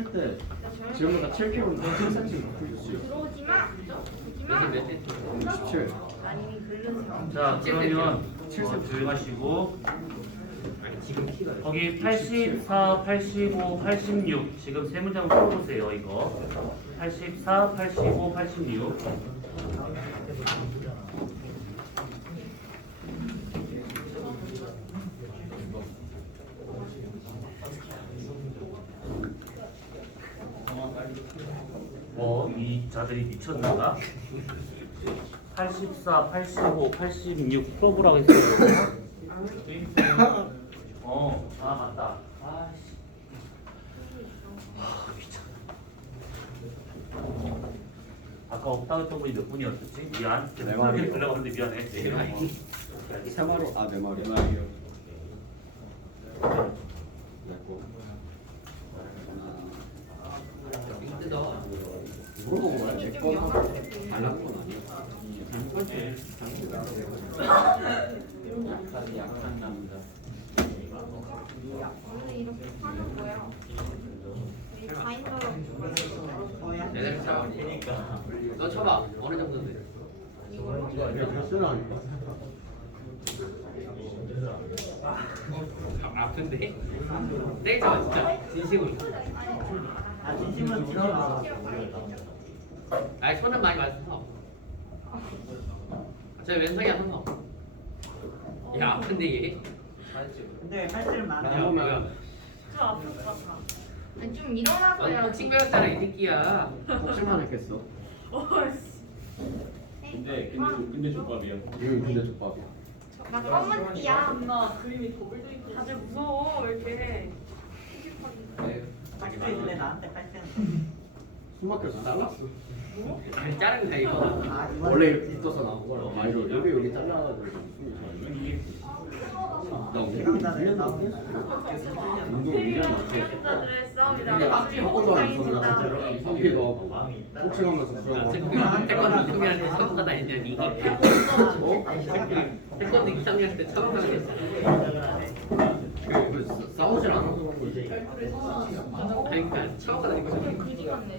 칠 때 지금보다 7kg인데 7cm 높여줬어요. 들어오지 마. 오지 마. 67. 아니 글르세요. 자 그러면 7cm 들어가시고 거기 84, 85, 86 지금 세 문장 풀어보세요. 이거 84, 85, 86 이 자들이 미쳤나가? 84, 85, 86 풀어보라고 했어요. 맞다. 아씨. 귀찮아. 아까 없다고 했던 분이 몇 분이었었지? 미안. 네 마리. 들려고 하는데 미안해. 네 마리. 세 마리. 아, 네 마리. 네 마리요. 그리고 물어보고 말해. 내건 하고 안 하는 건 아니야. 약한 남자. 원래 이렇게 하는 거야. 이 가인더로 내가 잡아보니까 너 쳐봐 어느 정도 돼? 그냥 쓰라니까. 아픈데? 세게 잡아 진짜 진심으로. 진심은 들어가. 아니 손은 많이 맞았어. 저 왼손이야 손. 야 아픈데 얘? 근데 할줄 많아. 야 뭐야? 저 아플 것 같아. 아니 좀 일어나서 넌 해야지. 복싱 배웠잖아 이 새끼야. 혹시만 했겠어. 근데 족밥이야. 이거 근데 족밥이야. 나 검은 띠야. 엄마 그림이 더블돼 있고 다들 무서워 왜 이렇게. 할줄 있는데 나한테 할 때는. 숨 막혀서 잘랐어. 아니 자른 거야 이거. 원래 이렇게 있어서 나온 거라. 아 이거 여기 잘라가지고 숨이 잘. 대강자들 나오고. 운동 2년 남았어. 남자들의 싸움이다. 근데 갑자기 학교도 안 허공장해진다. 서면 성기도 하고 복싱하면서 수영하고. 태권도 2학년 때 처음 가다 했냐니. 태권도 2학년 때 처음 가다 했잖아. 그 싸우질 않아서 그런 거지. 그러니까 처음 가다 이거. 그지 같네.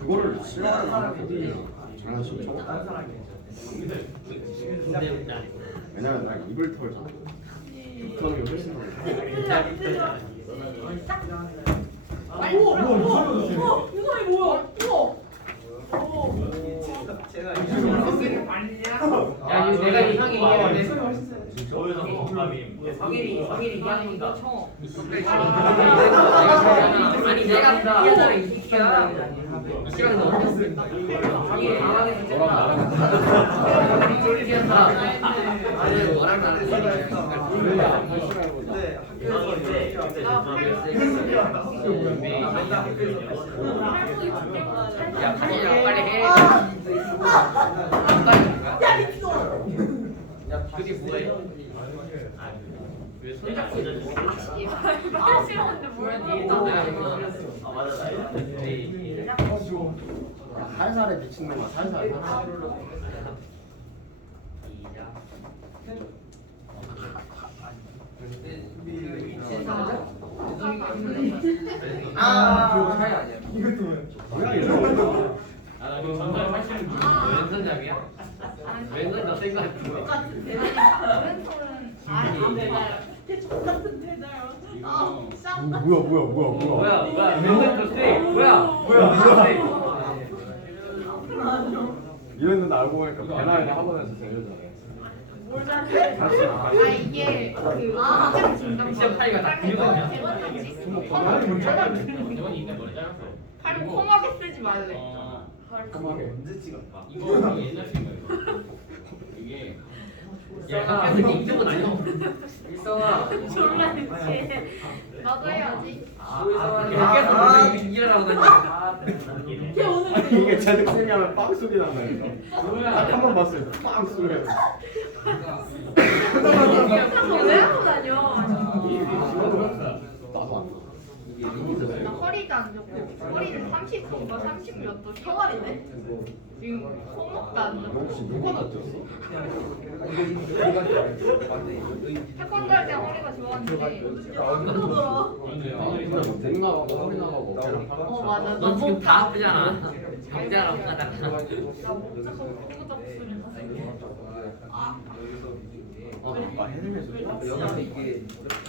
그거를 싫어하는 사람들이 장난치고 쳐. 왜냐면 나 입을 털잖아. 털이 훨씬 더. 이거 뭐야? 야 이거 내가 이상이 이해하네. 저에서 족밥이. 성일이 이해하니까. 아, 아니 내가 이해하잖아 이 새끼야. 시간 너무 성일이 당황해서 쨌다. 쫄깃한다. 아니 너랑 나랑 야 빨리 해. 빨리 해. 그게 뭐해? 왜 손잡고 말 싫었는데 뭐야? 살살에 미친놈아 살살. 아, 차이 아니야. 뭐야 이거? 왼손잡이야? 왼손이 더 센 거 같은데. 왼손은 똑같은 대자요. 뭐야? 왼손이 더 세. 뭐야? 이랬는데 알고 보니까 배나이가 학원에서 들려줘. 뭘 잘해? 이게 그 가장 중간 미션 파이가 딱 그거냐? 팔을 험하게 쓰지 말래. 깜빡해. 이거 옛날 친구야. 이게 야, 학교에서 인증은 아니야. 일성아. 졸라 했지. 나도 해야지. 학교에서 일어나거든요. 걔 오늘 아니 이게 제 득템이 하면 빵 소리 난다니까. 딱 한 번 봤어요. 빵 소리. 왜 하고 다녀? 나도 안 나. 나 허리도 안 좋고 허리는 30도인가 30몇 도 셔가리네. 지금 손목도 안 좋고. 혹시 누가 다쳤어? 태권도 할 때 허리가 좋았는데. 근데 뭐 등 나가고 허리 나가고 어깨랑 팔 어 맞아. 너 지금 다 아프잖아. 병자랑 가다가. 나 목자고 그거 잡고 쓰면 아 헬멧을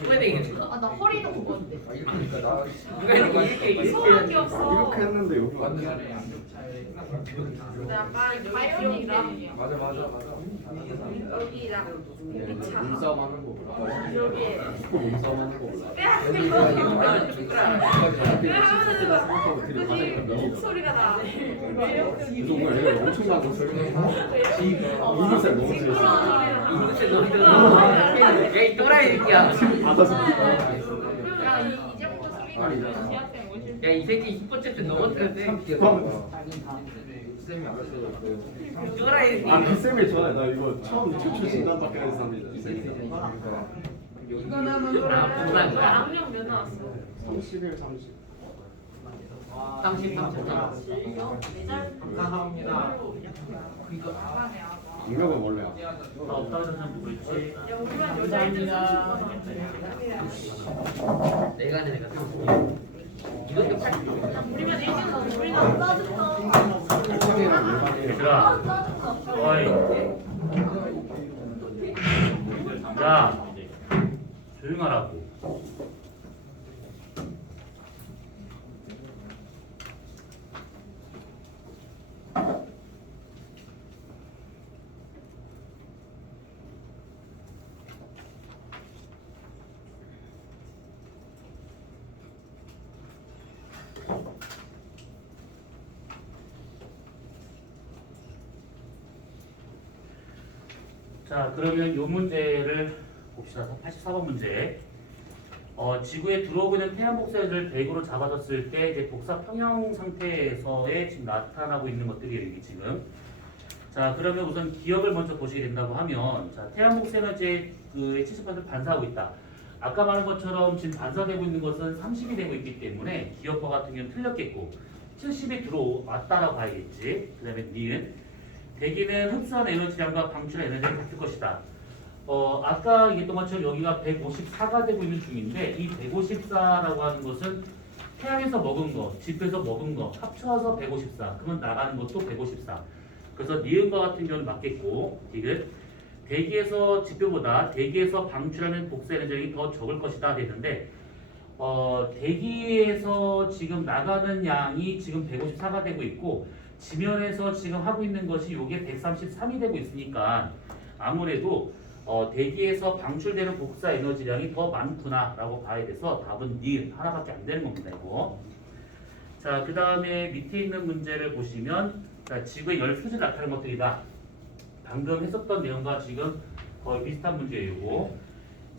왜 되겠어? 아나 허리도 그건데. 누가 이렇게 소화기 없어. 이렇게 했는데 여기 완전 약간 바이오닉이야. 맞아 여기랑 몸싸움 하는 거 여기에 축구 몸싸움 하는 거 그지 목소리가 나. 그래서 오늘 애가 엄청난 거 이미살 너무 재밌어 이곳에 너무 들어. 야이 또라이 새끼야. 받아서 야이 정도 수비는 대학생 오실 야이 새끼 10번째 때 넘었는데. 쌤이 알았어요 또라이 새끼. 아그 쌤이 전에 나 이거 처음 최초 진단받게 한 쌤입니다 이 쌤이 아 부산 거야? 악령 몇 나왔어? 31, 30 30. 감사합니다. 악력은 원래 다 없다고 하는 사람 누구 있지? 야 우리만 여자애들 30번 내가 내가. 이것도 80. 우리만 1등 우리는 안 따졌다. 일반이랑 일반이랑 얘들아, 어이, 야, 조용하라고. 자, 그러면 이 문제를 봅시다. 84번 문제. 지구에 들어오고 있는 태양 복사를 100으로 잡아줬을 때 이제 복사 평형 상태에서의 지금 나타나고 있는 것들이에요, 이게 지금. 자, 그러면 우선 기억을 먼저 보시게 된다고 하면, 자, 태양 복사는 이제 그 70% 반사하고 있다. 아까 말한 것처럼 지금 반사되고 있는 것은 30이 되고 있기 때문에 기억과 같은 경우는 틀렸겠고, 70이 들어왔다라고 봐야겠지. 그 다음에 니은. 대기는 흡수한 에너지량과 방출한 에너지를 같을 것이다. 아까 얘기했던 것처럼 여기가 154가 되고 있는 중인데 이 154라고 하는 것은 태양에서 먹은 거, 집에서 먹은 거 합쳐서 154. 그러면 나가는 것도 154. 그래서 니은과 같은 경우는 맞겠고, 디귿. 대기에서 지표보다 대기에서 방출하는 복사 에너지량이 더 적을 것이다 되는데 대기에서 지금 나가는 양이 지금 154가 되고 있고 지면에서 지금 하고 있는 것이 요게 133이 되고 있으니까 아무래도 대기에서 방출되는 복사 에너지량이 더 많구나 라고 봐야 돼서 답은 니은 하나밖에 안 되는 겁니다. 이거. 자, 그 다음에 밑에 있는 문제를 보시면 자, 지구의 열 수질 나타나는 것들이다. 방금 했었던 내용과 지금 거의 비슷한 문제예요. 이거.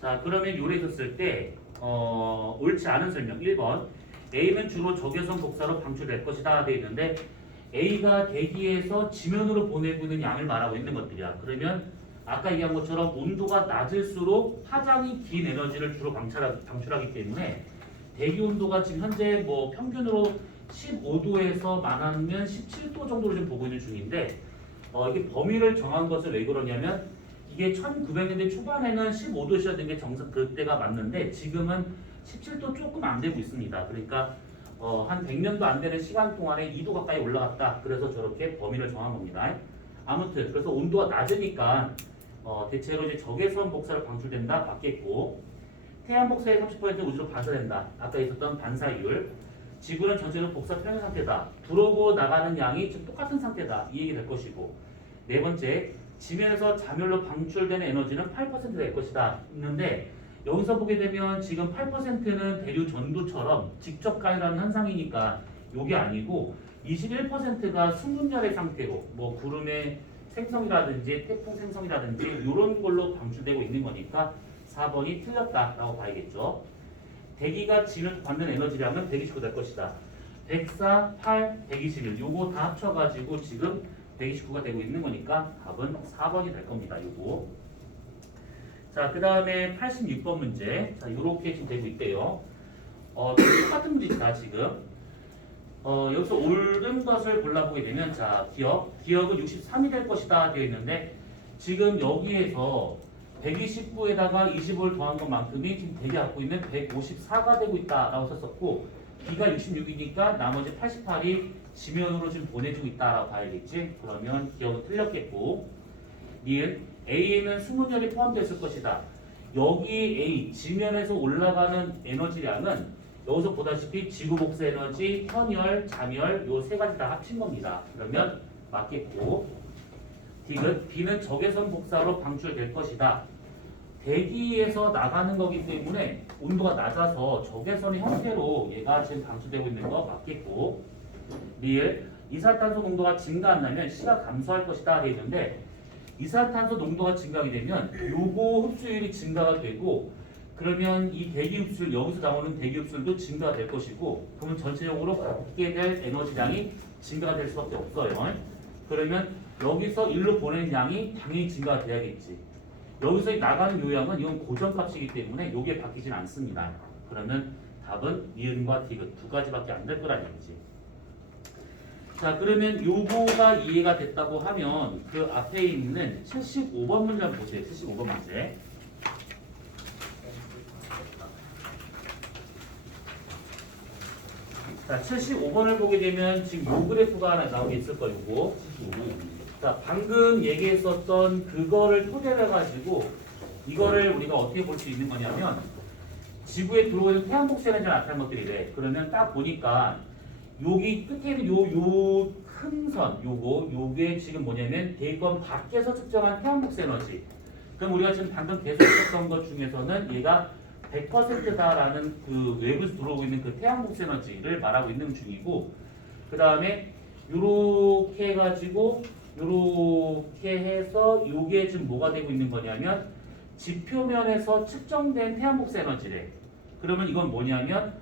자, 그러면 요래 있었을 때 옳지 않은 설명 1번 A는 주로 적외선 복사로 방출될 것이다 되어 있는데 A가 대기에서 지면으로 보내고 있는 양을 말하고 있는 것들이야. 그러면 아까 얘기한 것처럼 온도가 낮을수록 파장이 긴 에너지를 주로 방출하기 때문에 대기 온도가 지금 현재 뭐 평균으로 15도에서 많으면 17도 정도로 좀 보고 있는 중인데 이게 범위를 정한 것을 왜 그러냐면 이게 1900년대 초반에는 15도씨였던 게 정상 그때가 맞는데 지금은 17도 조금 안 되고 있습니다. 그러니까 한 100년도 안 되는 시간 동안에 2도 가까이 올라갔다. 그래서 저렇게 범위를 정한 겁니다. 아무튼 그래서 온도가 낮으니까 대체로 이제 적외선 복사로 방출된다 맞겠고 태양 복사의 30%는 우주로 반사된다. 아까 있었던 반사율. 지구는 전체로 복사 평형 상태다. 들어오고 나가는 양이 지금 똑같은 상태다. 이 얘기 될 것이고 네 번째 지면에서 자멸로 방출되는 에너지는 8% 될 것이다. 있는데 여기서 보게 되면 지금 8%는 대류 전도처럼 직접 가열하는 현상이니까 이게 아니고 21%가 수문열의 상태로 뭐 구름의 생성이라든지 태풍 생성이라든지 이런 걸로 방출되고 있는 거니까 4번이 틀렸다라고 봐야겠죠. 대기가 지면 받는 에너지량은 129 될 것이다. 104, 8, 121 요거 다 합쳐가지고 지금 129가 되고 있는 거니까 답은 4번이 될 겁니다. 요거. 자, 그 다음에 86번 문제. 자, 요렇게 지금 되고 있대요. 똑같은 문제 짓이다 지금. 여기서 옳은 것을 골라보게 되면 자 기억은 63이 될 것이다 되어 있는데 지금 여기에서 129에다가 25를 더한 것만큼이 지금 대개 갖고 있는 154가 되고 있다라고 썼었고 B가 66이니까 나머지 88이 지면으로 지금 보내주고 있다라고 봐야겠지. 그러면 기억은 틀렸겠고 니은 A에는 수문열이 포함되었을 것이다. 여기 A 지면에서 올라가는 에너지량은 여기서 보다시피 지구 복사 에너지, 현열, 잠열 요 세 가지 다 합친 겁니다. 그러면 맞겠고 D는 B는 적외선 복사로 방출될 것이다. 대기에서 나가는 거기 때문에 온도가 낮아서 적외선의 형태로 얘가 지금 방출되고 있는 거 맞겠고 리을 이산탄소 농도가 증가한다면 C가 감소할 것이다 되어 있는데 이산탄소 농도가 증가하게 되면 요거 흡수율이 증가가 되고 그러면 이 대기 흡수율 여기서 나오는 대기 흡수율도 증가가 될 것이고 그러면 전체적으로 받게 될 에너지량이 증가가 될 수밖에 없어요. 그러면 여기서 일로 보내는 양이 당연히 증가가 돼야겠지. 여기서 나가는 요양은 이건 고정값이기 때문에 요게 바뀌진 않습니다. 그러면 답은 니은과 디귿 두 가지밖에 안 될 거라는 얘기지. 자 그러면 요거가 이해가 됐다고 하면 그 앞에 있는 75번 문제 한번 보세요. 75번 문제. 자 75번을 보게 되면 지금 요 그래프가 하나 나오게 있을 거고 자 방금 얘기했었던 그거를 토대로 해가지고 이거를 우리가 어떻게 볼 수 있는 거냐면 지구에 들어오는 태양 복수 에너지가 나타난 것들이래. 그러면 딱 보니까 여기 끝에 있는 요 큰 선 요게 지금 뭐냐면 대기권 밖에서 측정한 태양 복수 에너지. 그럼 우리가 지금 방금 계속 했던 것 중에서는 얘가 100%다라는 그 외부에서 들어오고 있는 그 태양 복수 에너지를 말하고 있는 중이고 그 다음에 요렇게 해가지고 요렇게 해서 요게 지금 뭐가 되고 있는 거냐면 지표면에서 측정된 태양 복수 에너지래. 그러면 이건 뭐냐면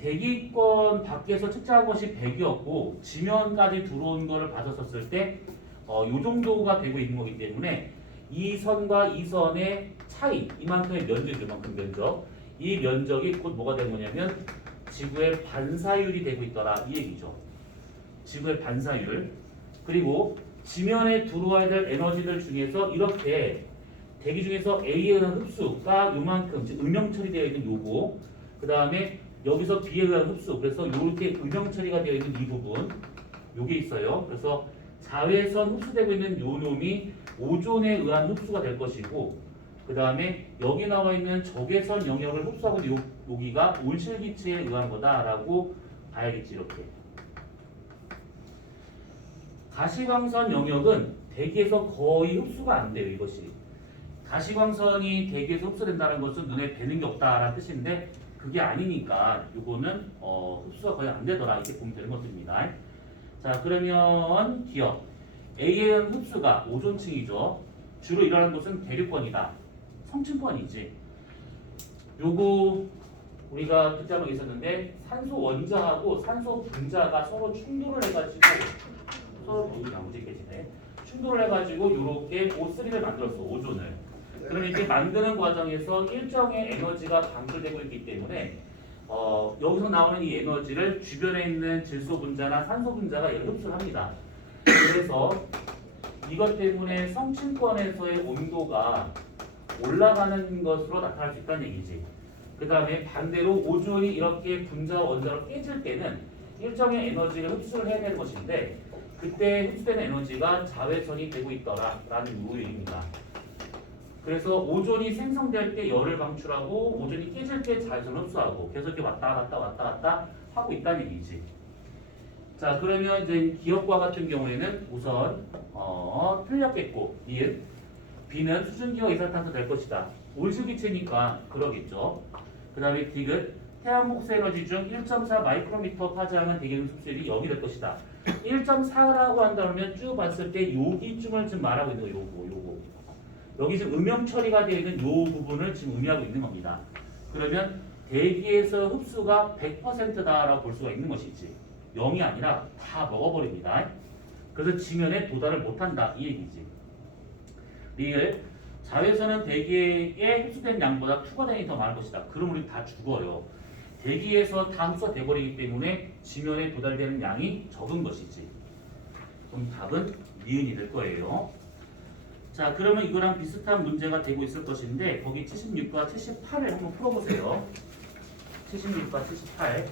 대기권 밖에서 측정한 것이 100이었고 지면까지 들어온 거를 봤었을 때 요 정도가 되고 있는 거기 때문에 이 선과 이 선의 차이 이만큼의 면적이죠. 이만큼 면적. 이 면적이 곧 뭐가 되는 거냐면 지구의 반사율이 되고 있더라 이 얘기죠. 지구의 반사율. 그리고 지면에 들어와야 될 에너지들 중에서 이렇게 대기 중에서 A에 의한 흡수가 요만큼 즉 음영 처리되어 있는 요거 그 다음에 여기서 B에 의한 흡수 그래서 이렇게 음영 처리가 되어 있는 이 부분 요게 있어요. 그래서 자외선 흡수되고 있는 요 놈이 오존에 의한 흡수가 될 것이고 그 다음에 여기 나와 있는 적외선 영역을 흡수하고 있는 여기가 온실기체에 의한 거다라고 봐야겠지. 이렇게 가시광선 영역은 대기에서 거의 흡수가 안 돼요. 이것이 가시광선이 대기에서 흡수된다는 것은 눈에 뵈는 게 없다라는 뜻인데 그게 아니니까 요거는 흡수가 거의 안 되더라 이렇게 보면 되는 것들입니다. 자 그러면 기억 A에 의한 흡수가 오존층이죠. 주로 일어나는 곳은 대륙권이다. 성층권이지. 요거 우리가 그때 한번 있었는데 산소 원자하고 산소 분자가 서로 충돌을 해가지고 서로 나무지게지네. 충돌을 해가지고 요렇게 O3를 만들었어. 오존을. 그럼 이제 만드는 과정에서 일정의 에너지가 방출되고 있기 때문에 여기서 나오는 이 에너지를 주변에 있는 질소 분자나 산소 분자가 흡수를 합니다. 그래서 이것 때문에 성층권에서의 온도가 올라가는 것으로 나타날 수 있다는 얘기지. 그 다음에 반대로 오존이 이렇게 분자와 원자로 깨질 때는 일정의 에너지를 흡수를 해야 되는 것인데 그때 흡수되는 에너지가 자외선이 되고 있더라라는 요일입니다. 그래서 오존이 생성될 때 열을 방출하고 오존이 깨질 때 자외선을 흡수하고 계속 이렇게 왔다 갔다 하고 있다는 얘기지. 자 그러면 이제 기억과 같은 경우에는 우선 틀렸겠고 니은 B는 수증기와 이산탄소 될 것이다. 온실기체니까 그러겠죠. 그 다음에 디귿 태양 복수 에너지 중 1.4 마이크로미터 파장은 대기능 흡수율이 0이 될 것이다. 1.4라고 한다면 쭉 봤을 때 여기쯤을 지금 말하고 있는 거 요거 여기 지금 음영 처리가 되어 있는 요 부분을 지금 의미하고 있는 겁니다. 그러면 대기에서 흡수가 100%다라고 볼 수가 있는 것이지 0이 아니라 다 먹어버립니다. 그래서 지면에 도달을 못한다 이 얘기지. 리을 자외선은 대기에 흡수된 양보다 투과량이 더 많을 것이다. 그럼 우리 다 죽어요. 대기에서 다 흡수돼버리기 때문에 지면에 도달되는 양이 적은 것이지. 그럼 답은 니은이 될 거예요. 자, 그러면 이거랑 비슷한 문제가 되고 있을 것인데 거기 76과 78을 한번 풀어보세요. 76과 78.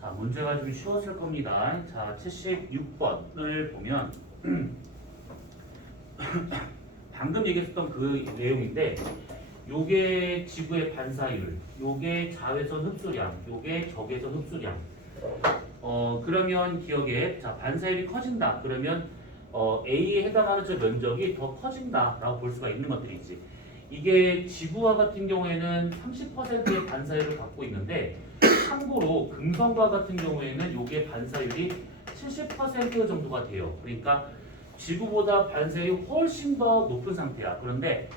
자, 문제가 좀 쉬웠을 겁니다. 자, 76번을 보면 방금 얘기했었던 그 내용인데 요게 지구의 반사율, 요게 자외선 흡수량, 요게 적외선 흡수량. 그러면 기억에 자, 반사율이 커진다. 그러면 A에 해당하는 저 면적이 더 커진다라고 볼 수가 있는 것들이지. 이게 지구와 같은 경우에는 30%의 반사율을 갖고 있는데 참고로 금성과 같은 경우에는 요게 반사율이 70% 정도가 돼요. 그러니까 지구보다 반사율이 훨씬 더 높은 상태야. 그런데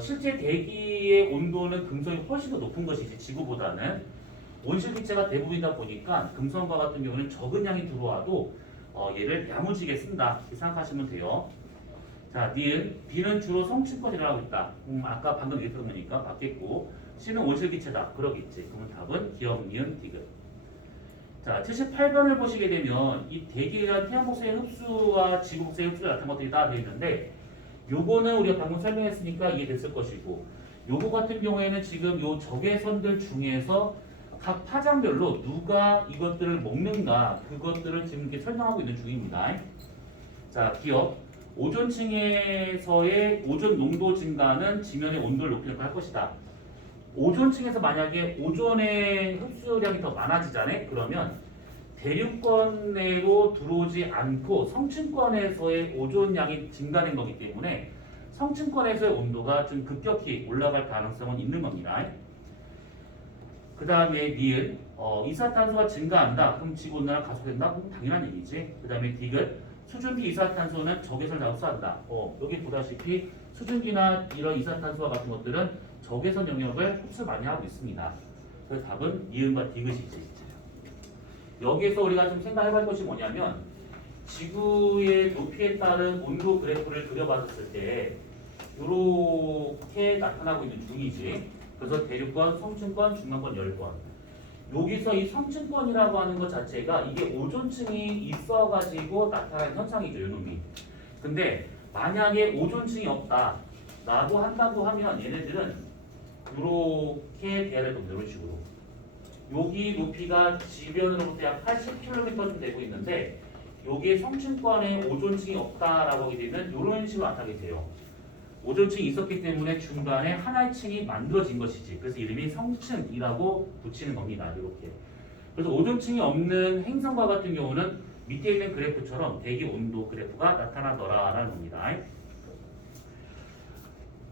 실제 대기의 온도는 금성이 훨씬 더 높은 것이지 지구보다는 온실기체가 대부분이다 보니까 금성과 같은 경우는 적은 양이 들어와도 얘를 야무지게 쓴다 이렇게 생각하시면 돼요. 자, 니은, B는 주로 성층권 일어나고 있다. 아까 방금 얘기했던 거니까 맞겠고 C는 온실기체다. 그러겠지. 그러면 답은 기억, 니은, 디귿. 자, 78번을 보시게 되면 이 대기에 대한 태양 복사의 흡수와 지구 복사의 흡수가 나타난 것들이 다 되어 있는데 요거는 우리가 방금 설명했으니까 이해됐을 것이고 요거 같은 경우에는 지금 요 적외선들 중에서 각 파장별로 누가 이것들을 먹는가 그것들을 지금 이렇게 설명하고 있는 중입니다. 자, 기억. 오존층에서의 오존 농도 증가는 지면의 온도를 높이는 걸 할 것이다. 오존층에서 만약에 오존의 흡수량이 더 많아지잖아요. 그러면 대륙권내로 들어오지 않고 성층권에서의 오존량이 증가된 거기 때문에 성층권에서의 온도가 좀 급격히 올라갈 가능성은 있는 겁니다. 그 다음에 니은, 이산화탄소가 증가한다. 그럼 지구온난화 가속된다? 그럼 당연한 얘기지. 그 다음에 디귿, 수증기 이산화탄소는 적외선을 다 흡수한다. 여기 보다시피 수증기나 이런 이산화탄소와 같은 것들은 적외선 영역을 흡수 많이 하고 있습니다. 그래서 답은 니은과 디귿이지. 여기에서 우리가 좀 생각해볼 것이 뭐냐면 지구의 높이에 따른 온도 그래프를 그려봤을 때 이렇게 나타나고 있는 중이지. 그래서 대륙권, 성층권, 중간권, 열권. 여기서 이 성층권이라고 하는 것 자체가 이게 오존층이 있어가지고 나타나는 현상이죠, 이놈이. 근데 만약에 오존층이 없다라고 한다고 하면 얘네들은 이렇게 돼야 될 겁니다. 이런 식으로. 여기 높이가 지변으로부터 약 80km 되고 있는데 여기에 성층권에 오존층이 없다라고 하게 되면 이런 식으로 나타나게 돼요. 오존층이 있었기 때문에 중간에 하나의 층이 만들어진 것이지. 그래서 이름이 성층이라고 붙이는 겁니다. 이렇게. 그래서 오존층이 없는 행성과 같은 경우는 밑에 있는 그래프처럼 대기 온도 그래프가 나타나더라라는 겁니다.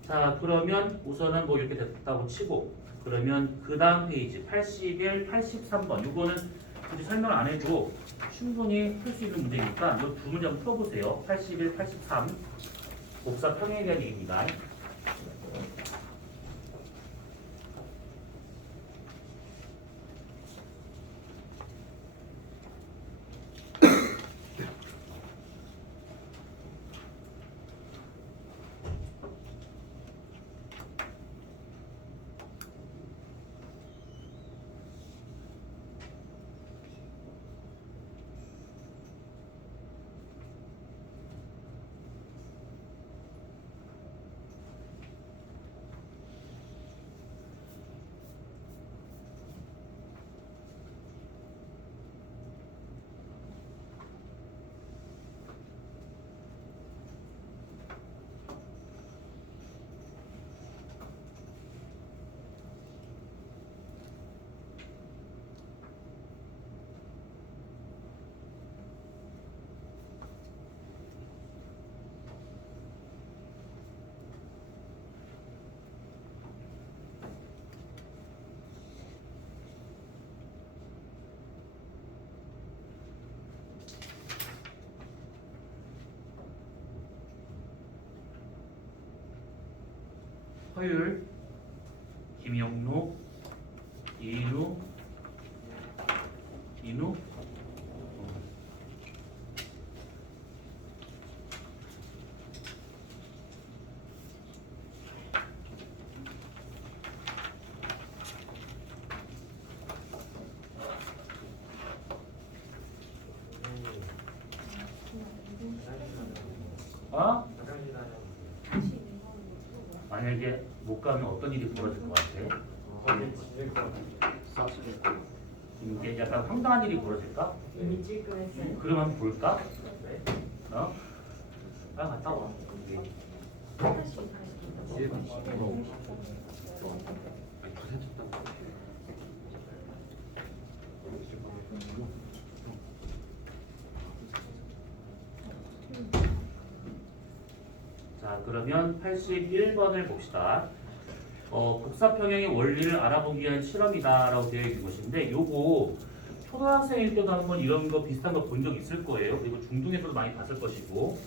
자, 그러면 우선은 뭐 이렇게 됐다고 치고 그러면 그 다음 페이지 81, 83번 이거는 굳이 설명 안 해도 충분히 풀 수 있는 문제니까 이 두 문제 한번 풀어보세요. 81, 83 복사 평행에 대한 얘기입니다. 허율, 김영록, 이인우, 인우. 어? 만약에 못 가면 어떤 일이 벌어질 것 같아? 이게 약간 황당한 일이 벌어질까? 이미 찔끔했어요. 그럼 한번 볼까? 어? 아, 갔다 와. 자, 그러면 81번을 봅시다. 복사평형의 원리를 알아보기 위한 실험이다라고 되어 있는 것인데 요거 초등학생일 때도 한번 이런 거 비슷한 거 본 적 있을 거예요. 그리고 중등에서도 많이 봤을 것이고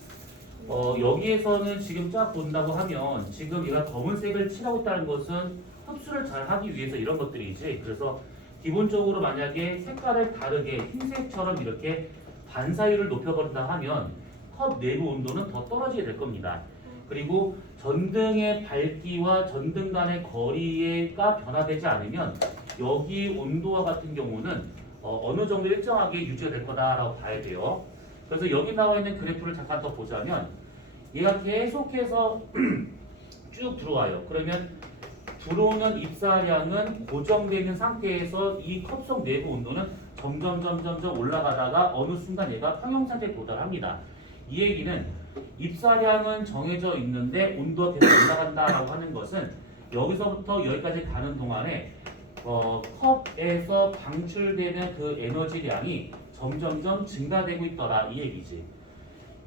여기에서는 지금 쫙 본다고 하면 지금 얘가 검은색을 칠하고 있다는 것은 흡수를 잘 하기 위해서 이런 것들이지. 그래서 기본적으로 만약에 색깔을 다르게 흰색처럼 이렇게 반사율을 높여버린다 하면 컵 내부 온도는 더 떨어지게 될 겁니다. 그리고 전등의 밝기와 전등 간의 거리가 변화되지 않으면 여기 온도와 같은 경우는 어느 정도 일정하게 유지가 될 거다라고 봐야 돼요. 그래서 여기 나와 있는 그래프를 잠깐 더 보자면 얘가 계속해서 쭉 들어와요. 그러면 들어오는 입사량은 고정되어 있는 상태에서 이 컵속 내부 온도는 점점 올라가다가 어느 순간 얘가 평형 상태에 도달합니다. 이 얘기는 입사량은 정해져 있는데 온도가 계속 올라간다라고 하는 것은 여기서부터 여기까지 가는 동안에 컵에서 방출되는 그 에너지량이 점점점 증가되고 있더라 이 얘기지.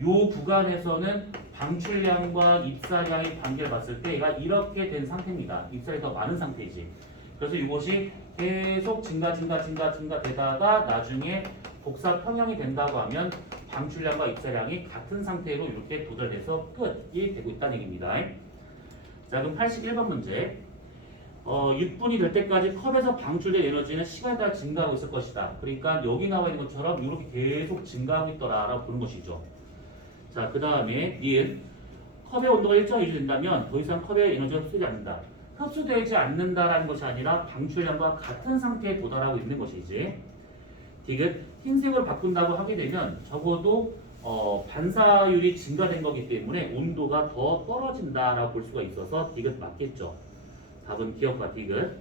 요 구간에서는 방출량과 입사량의 관계를 봤을 때 얘가 이렇게 된 상태입니다. 입사량이 더 많은 상태이지. 그래서 이것이 계속 증가되다가 나중에 복사 평형이 된다고 하면 방출량과 입사량이 같은 상태로 이렇게 도달돼서 끝이 되고 있다는 얘기입니다. 자, 그럼 81번 문제. 6분이 될 때까지 컵에서 방출된 에너지는 시간에 따라 증가하고 있을 것이다. 그러니까 여기 나와 있는 것처럼 이렇게 계속 증가하고 있더라라고 보는 것이죠. 자, 그 다음에 니은 컵의 온도가 일정히 유지된다면 더 이상 컵의 에너지가 흡수되지 않는다. 흡수되지 않는다라는 것이 아니라 방출량과 같은 상태에 도달하고 있는 것이지. 디귿 흰색으로 바꾼다고 하게 되면 적어도 반사율이 증가된 거기 때문에 온도가 더 떨어진다라고 볼 수가 있어서 디귿 맞겠죠. 답은 기억과 디귿.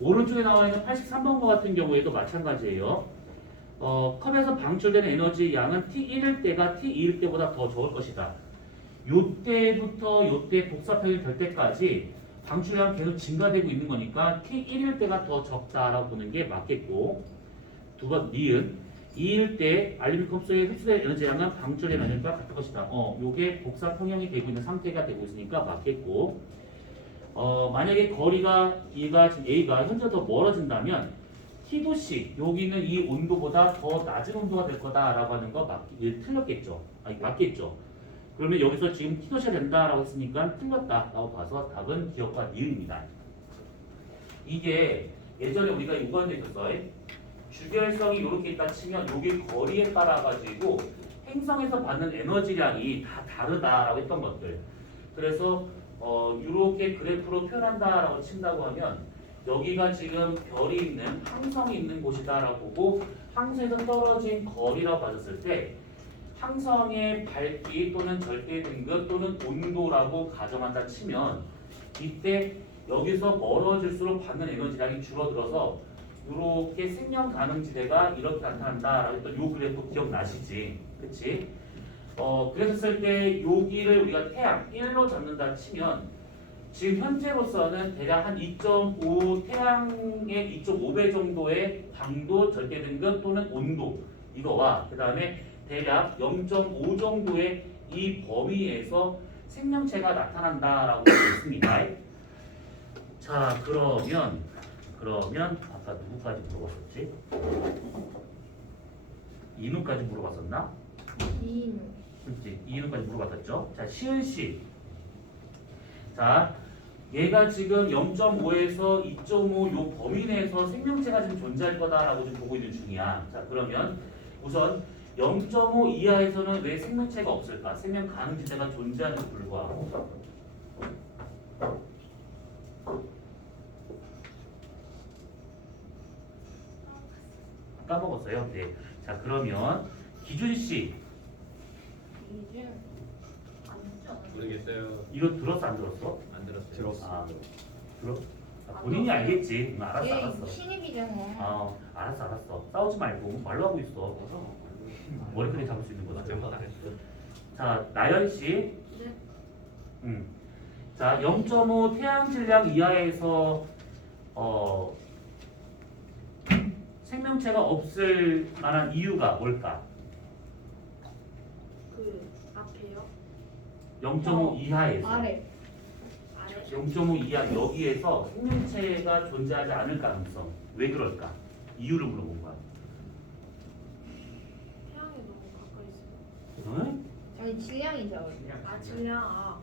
오른쪽에 나와 있는 83번과 같은 경우에도 마찬가지예요. 컵에서 방출되는 에너지 양은 T1일 때가 T2일 때보다 더 적을 것이다. 요때부터 요때 복사평이 될 때까지 방출량 계속 증가되고 있는 거니까 T1일 때가 더 적다라고 보는 게 맞겠고, 두 번 니은 2일 때 알루미늄 속에 흡수된 에너지 양은 방출된 에너지와 같을 것이다. 요게 복사평형이 되고 있는 상태가 되고 있으니까 맞겠고, 만약에 거리가 얘가 지금 A가 현재 더 멀어진다면 T도씩 여기 있는 이 온도보다 더 낮은 온도가 될 거다라고 하는 거 틀렸겠죠. 아니 맞겠죠. 그러면 여기서 지금 T도시가 된다라고 했으니까 틀렸다라고 봐서 답은 기억과 니은입니다. 이게 예전에 우리가 요구한 데 있었어. 주결성이 이렇게 있다 치면 여기 거리에 따라 가지고 행성에서 받는 에너지량이 다 다르다라고 했던 것들. 그래서 이렇게 그래프로 표현한다라고 친다고 하면 여기가 지금 별이 있는 항성이 있는 곳이다라고 보고 항성에서 떨어진 거리라고 봤을 때 항성의 밝기 또는 절대 등급 또는 온도라고 가정한다 치면 이때 여기서 멀어질수록 받는 에너지량이 줄어들어서 이렇게 생명 가능 지대가 이렇게 나타난다라고 했던 요 그래프 기억나시지? 그치? 그랬을 때 여기를 우리가 태양 1로 잡는다 치면 지금 현재로서는 대략 한 2.5 태양의 2.5배 정도의 강도 절대 등급 또는 온도 이거와 그 다음에 대략 0.5 정도의 이 범위에서 생명체가 나타난다라고 되어 있습니다. 자 그러면 아까 누구까지 물어봤었지? 이누까지 물어봤었나? 이인우. 그렇지. 이누까지 물어봤었죠. 자 시은 씨. 자 얘가 지금 0.5에서 2.5 요 범위 내에서 생명체가 지금 존재할 거다라고 지금 보고 있는 중이야. 자 그러면 우선 0.5 이하에서는 왜 생명체가 없을까? 생명 가능 지대가 존재하는데 불구하고. 까먹었어요. 네. 자 그러면 기준 씨 이준. 모르겠어요. 이거 들었어 안 들었어? 안 들었어요. 들었어. 아 들어? 본인이 알겠지. 알았어. 신입이잖아. 알았어. 싸우지 말고 말로 하고 있어. 머리끄댕이 잡을 수 있는 거다. 자 나연 씨. 네. 자 0.5 태양 질량 이하에서 생명체가 없을 만한 이유가 뭘까? 그 앞에요. 0.5 이하에서. 아래. 0.5 이하 여기에서 생명체가 존재하지 않을 가능성. 왜 그럴까? 이유를 물어본 거야. 태양에 너무 가까이 있어요. 응? 아니 질량이죠. 질량.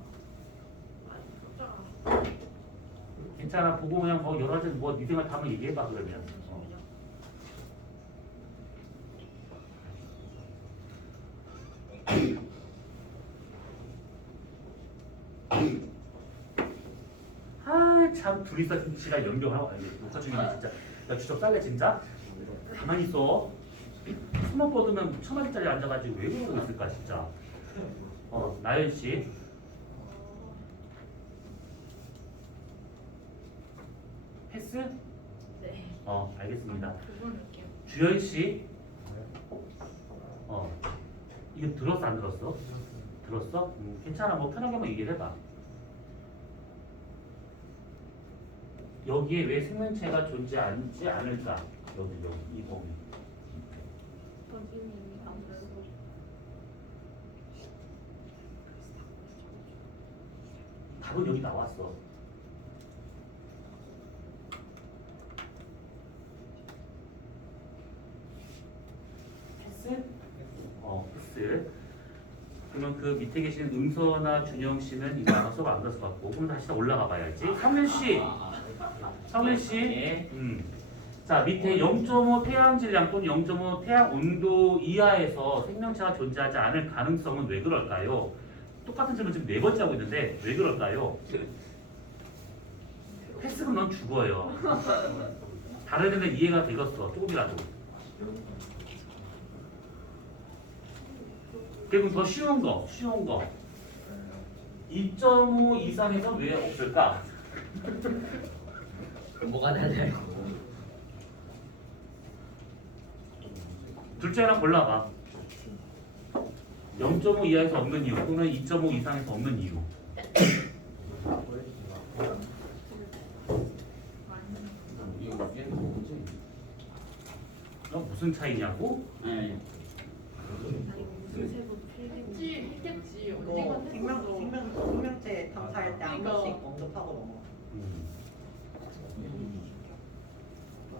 어쩌라. 괜찮아. 보고 그냥 뭐 여러 가지 네 생각 다 한번 얘기해봐 그러면. 참 둘이서 시간 연결하고 녹화 중이네 진짜. 야 주접 살래 진짜? 가만히 있어. 수만 뻗으면 1000마디짜리 앉아가지고 왜 그러고 있을까 진짜. 나연 씨. 패스? 네. 알겠습니다. 두번 할게요. 주연 씨. 이거 들었어 안 들었어? 들었어? 괜찮아. 뭐 편하게 한번 얘기를 해봐. 여기에 왜 생명체가 존재하지 않을까? 여기 이 범위. 이미 안 들어서. 답은 여기 나왔어. 패스? 패스. 그러면 그 밑에 계시는 음서나 준영 씨는 이거 아마 수업 안 들어서 갖고 그럼 다시 올라가 봐야지. 성일 씨. 성일 씨. 예. 자 밑에 0.5 태양 질량 또는 0.5 태양 온도 이하에서 생명체가 존재하지 않을 가능성은 왜 그럴까요? 똑같은 질문 지금 4번째 하고 있는데 왜 그럴까요? 패스는 넌 죽어요. 다른 애는 이해가 되겠어. 조금이라도. 그리고 더 쉬운 거. 2.5 이상에서 왜 없을까? 뭐가 달라요? 둘 중에 하나 골라봐. 0.5 이하에서 없는 이유 또는 2.5 이상에서 없는 이유. 이거 얘는 뭐지? 무슨 차이냐고? 네. 세부 필기. 했지 했겠지. 이거 언젠가 했었어. 생명체 탐사할 때 한 그러니까. 번씩 언급하고 넘어.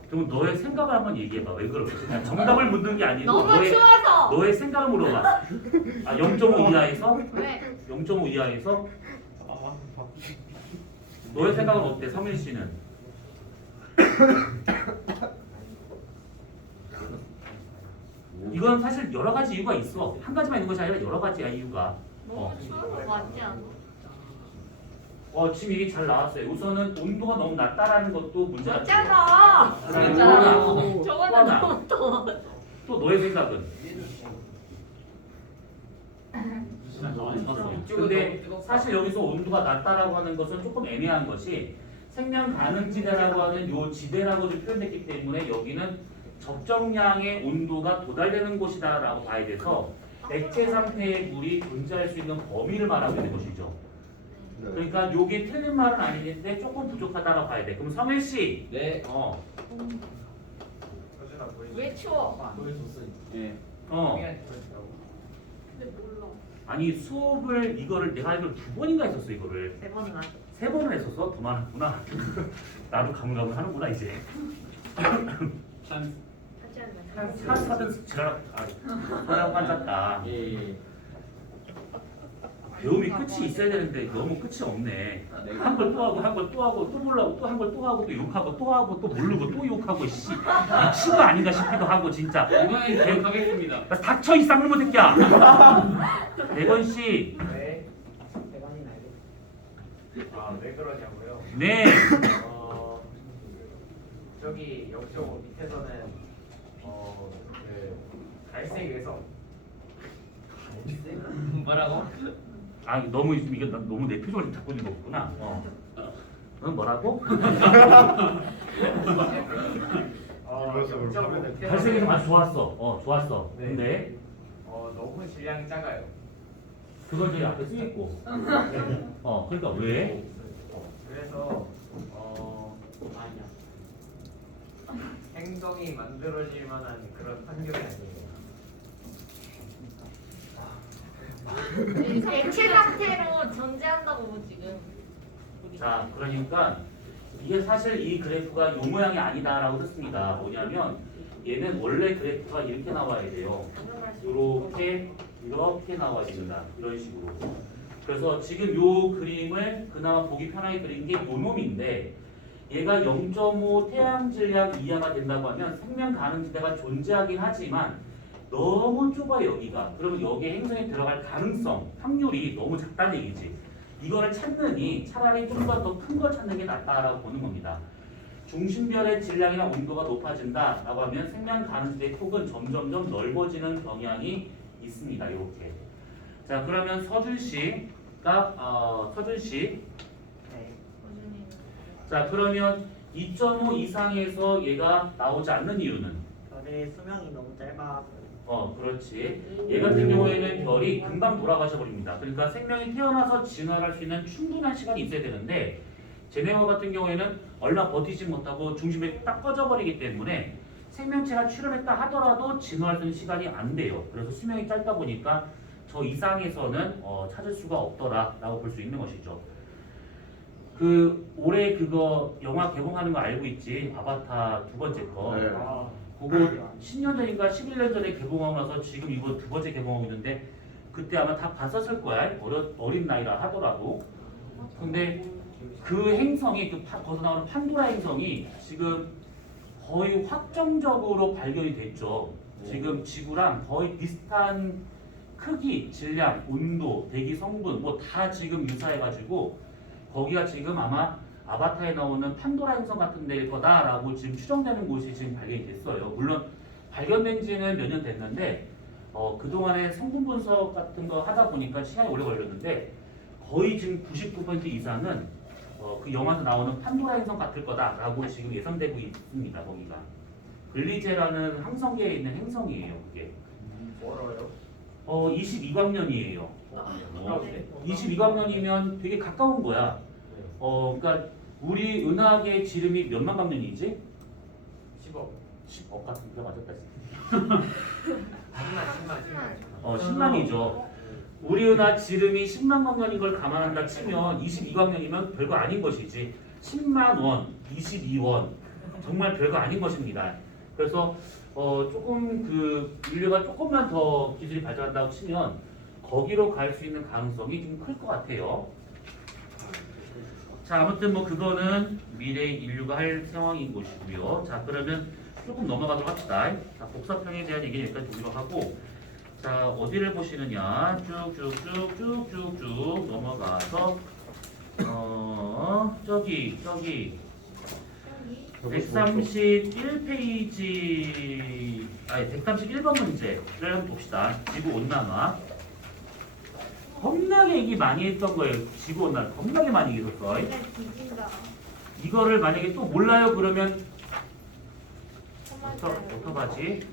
그럼 너의 생각을 한번 얘기해봐. 왜 그럴까? 그냥 정답을 묻는 게 아니고 너무 추워서. 너의 생각을 물어봐. 아 0.5 이하에서? 왜? 0.5 이하에서? 너의 생각은 어때? 성일 씨는? 이건 사실 여러 가지 이유가 있어. 한 가지만 있는 것이 아니라 여러 가지야 이유가. 너무 추워서 맞지 않아? 지금 이게 잘 나왔어요. 우선은 온도가 너무 낮다라는 것도 문제가 맞잖아. 맞잖아. 저거는 너무 더워. 또 너의 생각은? 근데 사실 여기서 온도가 낮다라고 하는 것은 조금 애매한 것이 생명 가능지대라고 하는 요 지대라고 좀 표현됐기 때문에 여기는 적정량의 온도가 도달되는 곳이다라고 봐야 돼서 액체 상태의 물이 존재할 수 있는 범위를 말하고 있는 것이죠. 그러니까 요게 틀린 말은 아니겠는데 조금 부족하다라고 봐야 돼. 그럼 성일 씨, 네. 왜 추워? 예. 근데 몰라. 아니 수업을 이거를 내가 알기로 2번인가 했었어 이거를. 3번은 안. 3번을 했었어? 더 많았구나. 나도 가물가물 하는구나 이제. 하지 않나? 사든 지랄 소라고 앉았다. 예. 배움이 끝이 있어야 되는데 너무 끝이 없네. 한 걸 또 하고 한 걸 또 하고 또 모르고 또 한 걸 또 하고 또 욕하고 또 하고 또 모르고 또 욕하고 씨 미친 거 아닌가 싶기도 하고 진짜. 이번엔 계획하겠습니다. 나 닥쳐 이 쌍놈의 새끼야. 대건 씨. 네. 왜 그러냐고요? 네. 저기 0.5 밑에서는 그 갈색에서 뭐라고? 아 너무 이게 너무 내 표정을 좀 잡고 있는 거구나. 넌 뭐라고? 0.5 밑에서는 갈색에서 아주 좋았어. 좋았어. 네. 근데 너무 질량이 작아요. 그걸 저기 앞에 쓰겠고. 그러니까 왜? 그래서 행성이 만들어질 만한 그런 환경이 아니에요. 액체 상태로 존재한다고 지금. 자, 그러니까 이게 사실 이 그래프가 요 모양이 아니다라고 했습니다. 뭐냐면 얘는 원래 그래프가 이렇게 나와야 돼요. 이렇게 나와야 된다. 이런 식으로. 그래서 지금 요 그림을 그나마 보기 편하게 그린 게 요 놈인데 얘가 0.5 태양 질량 이하가 된다고 하면 생명 가능지대가 존재하긴 하지만 너무 좁아 여기가. 그러면 여기에 행성이 들어갈 가능성, 확률이 너무 작다는 얘기지. 이거를 찾느니 차라리 좀 더 큰 걸 찾는 게 낫다라고 보는 겁니다. 중심별의 질량이나 온도가 높아진다라고 하면 생명 가능지대의 폭은 점점점 넓어지는 경향이 있습니다. 이렇게. 자, 그러면 서준 씨. 네. 자, 그러면 2.5 이상에서 얘가 나오지 않는 이유는? 별의 수명이 너무 짧아. 그렇지. 얘 같은 경우에는 별이 금방 돌아가셔 버립니다. 그러니까 생명이 태어나서 진화할 수 있는 충분한 시간이 있어야 되는데 제네모 같은 경우에는 얼마 버티지 못하고 중심이 딱 꺼져버리기 때문에 생명체가 출현했다 하더라도 진화할 수 있는 시간이 안 돼요. 그래서 수명이 짧다 보니까 저 이상에서는 찾을 수가 없더라라고 볼 수 있는 것이죠. 그 올해 그거 영화 개봉하는 거 알고 있지? 아바타 2번째 거. 네. 그거 10년 전인가 11년 전에 개봉하고 나서 지금 이번 2번째 개봉하고 있는데 그때 아마 다 봤었을 거야. 어린 나이라 하더라도. 근데 그 행성이 거기서 나오는 판도라 행성이 지금 거의 확정적으로 발견이 됐죠. 지금 지구랑 거의 비슷한 크기, 질량, 온도, 대기 성분 뭐 다 지금 유사해가지고 거기가 지금 아마 아바타에 나오는 판도라 행성 같은 데일 거다라고 지금 추정되는 곳이 지금 발견이 됐어요. 물론 발견된 지는 몇 년 됐는데 그동안에 성분 분석 같은 거 하다 보니까 시간이 오래 걸렸는데 거의 지금 99% 이상은 그 영화에서 나오는 판도라 행성 같을 거다라고 지금 예상되고 있습니다. 거기가 글리제라는 항성계에 있는 행성이에요. 그게 멀어요. 22광년이에요. 22광년이면 되게 가까운 거야. 그러니까 우리 은하계 지름이 몇만 광년이지? 10억. 10억 같은데 맞았다. 10만. 10만이죠. 우리 은하 지름이 10만 광년인 걸 감안한다 치면 22광년이면 별거 아닌 것이지. 10만 원, 22원 정말 별거 아닌 것입니다. 그래서 조금 그 인류가 조금만 더 기술이 발전한다고 치면 거기로 갈 수 있는 가능성이 좀 클 것 같아요. 자, 아무튼 뭐 그거는 미래의 인류가 할 상황인 것이고요. 자, 그러면 조금 넘어가도록 합시다. 자, 복사평에 대한 얘기는 여기까지 보기로 하고, 자, 어디를 보시느냐? 쭉쭉쭉쭉쭉쭉 넘어가서 저기 131페이지, 아니 131번 문제를 한번 봅시다. 지구 온난화. 겁나게 얘기 많이 했던 거예요. 지구 온난화 겁나게 많이 얘기했었어. 네, 뒤진다. 이거를 만약에 또 몰라요 그러면 맞아요. 어떡하지?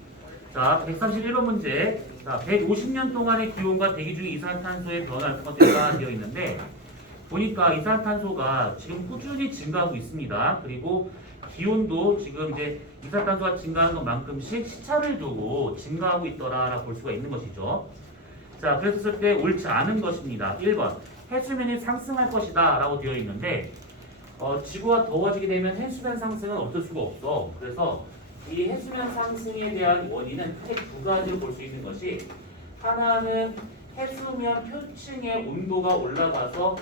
자, 131번 문제. 자, 150년 동안의 기온과 대기 중의 이산화탄소의 변화를 퍼즐가 되어 있는데 보니까 이산화탄소가 지금 꾸준히 증가하고 있습니다. 그리고 기온도 지금 이제 이산화탄소가 증가하는 것만큼씩 시차를 두고 증가하고 있더라라고 볼 수가 있는 것이죠. 자, 그랬을 때 옳지 않은 것입니다. 1번 해수면이 상승할 것이다 라고 되어 있는데 지구가 더워지게 되면 해수면 상승은 어쩔 수가 없어. 그래서 이 해수면 상승에 대한 원인은 크게 두 가지로 볼 수 있는 것이, 하나는 해수면 표층의 온도가 올라가서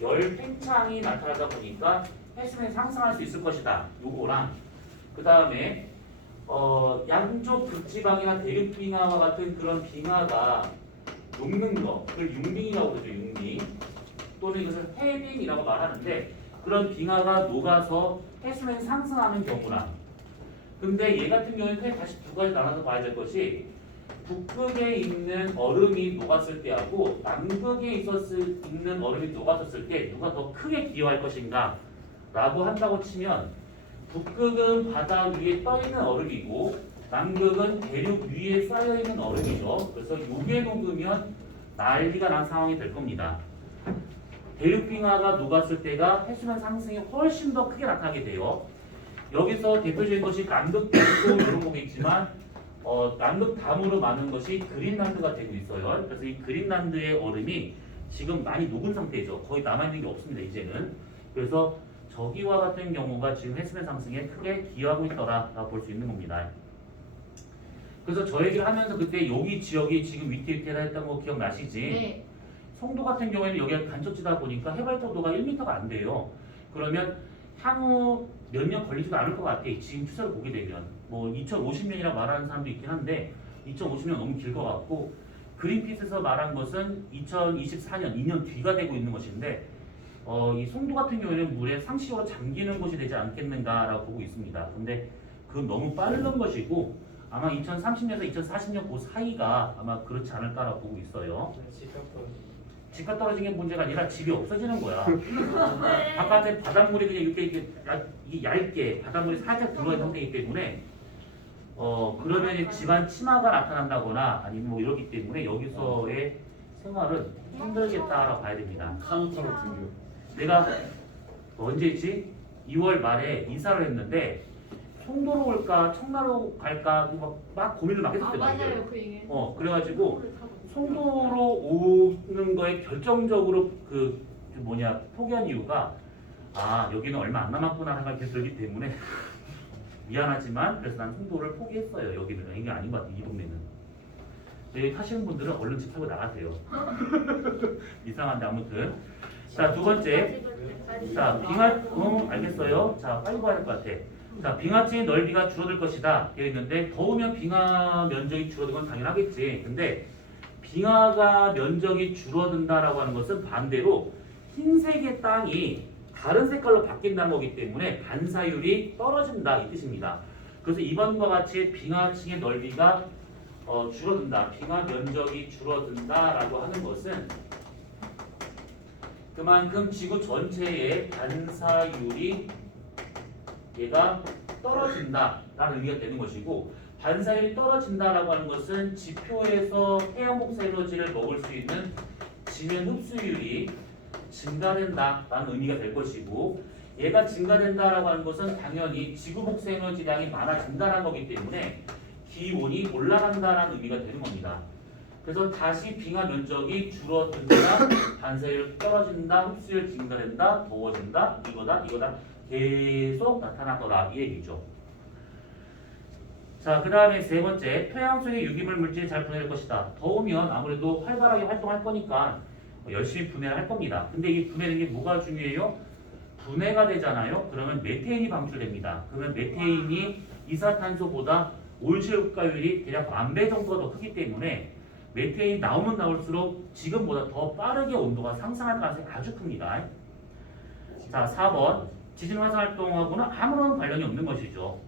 열 팽창이 나타나다 보니까 해수면이 상승할 수 있을 것이다. 요거랑 그 다음에 양쪽 극지방이나 대륙빙하와 같은 그런 빙하가 녹는 거, 그걸 융빙이라고 그러죠. 융빙 또는 이것을 해빙이라고 말하는데, 그런 빙하가 녹아서 해수면이 상승하는 경우랑, 근데 얘 같은 경우에는 다시 두 가지 나눠서 봐야 될 것이, 북극에 있는 얼음이 녹았을 때하고 남극에 있는 얼음이 녹았을 때 누가 더 크게 기여할 것인가 라고 한다고 치면, 북극은 바다 위에 떠 있는 얼음이고 남극은 대륙 위에 쌓여 있는 얼음이죠. 그래서 요게 녹으면 난리가 난 상황이 될 겁니다. 대륙 빙하가 녹았을 때가 해수면 상승이 훨씬 더 크게 나타나게 돼요. 여기서 대표적인 것이 남극 담도 이런 거겠지만 남극 담으로 많은 것이 그린란드가 되고 있어요. 그래서 이 그린란드의 얼음이 지금 많이 녹은 상태죠. 거의 남아있는 게 없습니다. 이제는. 그래서 저기와 같은 경우가 지금 해수면 상승에 크게 기여하고 있더라라고 볼 수 있는 겁니다. 그래서 저 얘기를 하면서 그때 여기 지역이 지금 위태위태라 했던 거 기억나시지? 네. 송도 같은 경우에는 여기가 간척지다 보니까 해발도가 1m가 안 돼요. 그러면 향후 몇 년 걸리지도 않을 것 같아. 지금 추세를 보게 되면. 뭐 2050년이라고 말하는 사람도 있긴 한데 2050년 너무 길 것 같고, 그린피스에서 말한 것은 2024년, 2년 뒤가 되고 있는 것인데 이 송도 같은 경우에는 물에 상시적으로 잠기는 곳이 되지 않겠는가라고 보고 있습니다. 근데 그건 너무 빠른 것이고 아마 2030년에서 2040년 그 사이가 아마 그렇지 않을까라고 보고 있어요. 집값 떨어진 게 문제가 아니라 집이 없어지는 거야. 바깥에 바닷물이 그냥 이렇게 얇게 바닷물이 살짝 들어간 상태이기 때문에 그러면 이제 집안 침하가 나타난다거나 아니면 뭐 이러기 때문에 여기서의 생활은 힘들겠다라고 봐야 됩니다. 카누타로 등교. 내가 언제지? 2월 말에 이사를 했는데 송도로 올까 청라로 갈까 막 고민을 막 했었대 말이에요. 맞아요. 그 얘기. 그래가지고 송도로 오는 거에 결정적으로 포기한 이유가, 여기는 얼마 안 남았구나 생각이 들기 때문에 미안하지만 그래서 난 송도를 포기했어요. 여기는 이게 아닌 것 같아. 이 동네는. 여기 타시는 분들은 얼른 집 타고 나가세요. 이상한데 아무튼. 자, 두 번째. 자, 알겠어요. 자, 빨리 봐야 될 것 같아. 자, 빙하층의 넓이가 줄어들 것이다 되어 있는데, 더우면 빙하 면적이 줄어든 건 당연하겠지. 근데 빙하가 면적이 줄어든다라고 하는 것은 반대로 흰색의 땅이 다른 색깔로 바뀐다는 거기 때문에 반사율이 떨어진다 이 뜻입니다. 그래서 이번과 같이 빙하층의 넓이가 줄어든다, 빙하 면적이 줄어든다라고 하는 것은 그만큼 지구 전체의 반사율이 얘가 떨어진다라는 의미가 되는 것이고, 반사율이 떨어진다라고 하는 것은 지표에서 태양 복사 에너지를 먹을 수 있는 지면 흡수율이 증가된다라는 의미가 될 것이고, 얘가 증가된다라고 하는 것은 당연히 지구 복사 에너지량이 많아진다는 거기 때문에 기온이 올라간다라는 의미가 되는 겁니다. 그래서 다시 빙하 면적이 줄어든다, 반사율 떨어진다, 흡수율 증가된다, 더워진다, 이거다 계속 나타날 거다 이 얘기죠. 자, 그 다음에 세 번째, 토양 속의 유기물 물질이 잘 분해될 것이다. 더우면 아무래도 활발하게 활동할 거니까 열심히 분해를 할 겁니다. 근데 이 분해되는 게 뭐가 중요해요? 분해가 되잖아요. 그러면 메테인이 방출됩니다. 그러면 메테인이 이산화탄소보다 온실효과율이 대략 10,000배 정도가 더 크기 때문에 메테인이 나오면 나올수록 지금보다 더 빠르게 온도가 상승할 가능성이 아주 큽니다. 자, 4번. 지진 화산 활동하고는 아무런 관련이 없는 것이죠.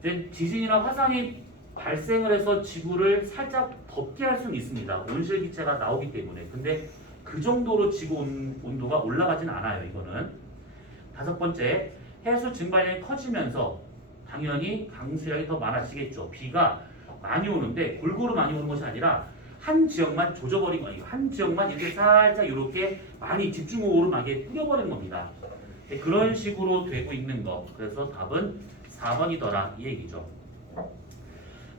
이제 지진이나 화산이 발생을 해서 지구를 살짝 덥게 할 수는 있습니다. 온실기체가 나오기 때문에. 근데 그 정도로 지구 온도가 올라가진 않아요. 이거는. 5번째. 해수 증발량이 커지면서 당연히 강수량이 더 많아지겠죠. 비가 많이 오는데 골고루 많이 오는 것이 아니라 한 지역만 조져버린 거예요. 한 지역만 이렇게 살짝 이렇게 많이 집중호우를 뿌려버리는 겁니다. 그런 식으로 되고 있는 거. 그래서 답은 4번이더라 이 얘기죠.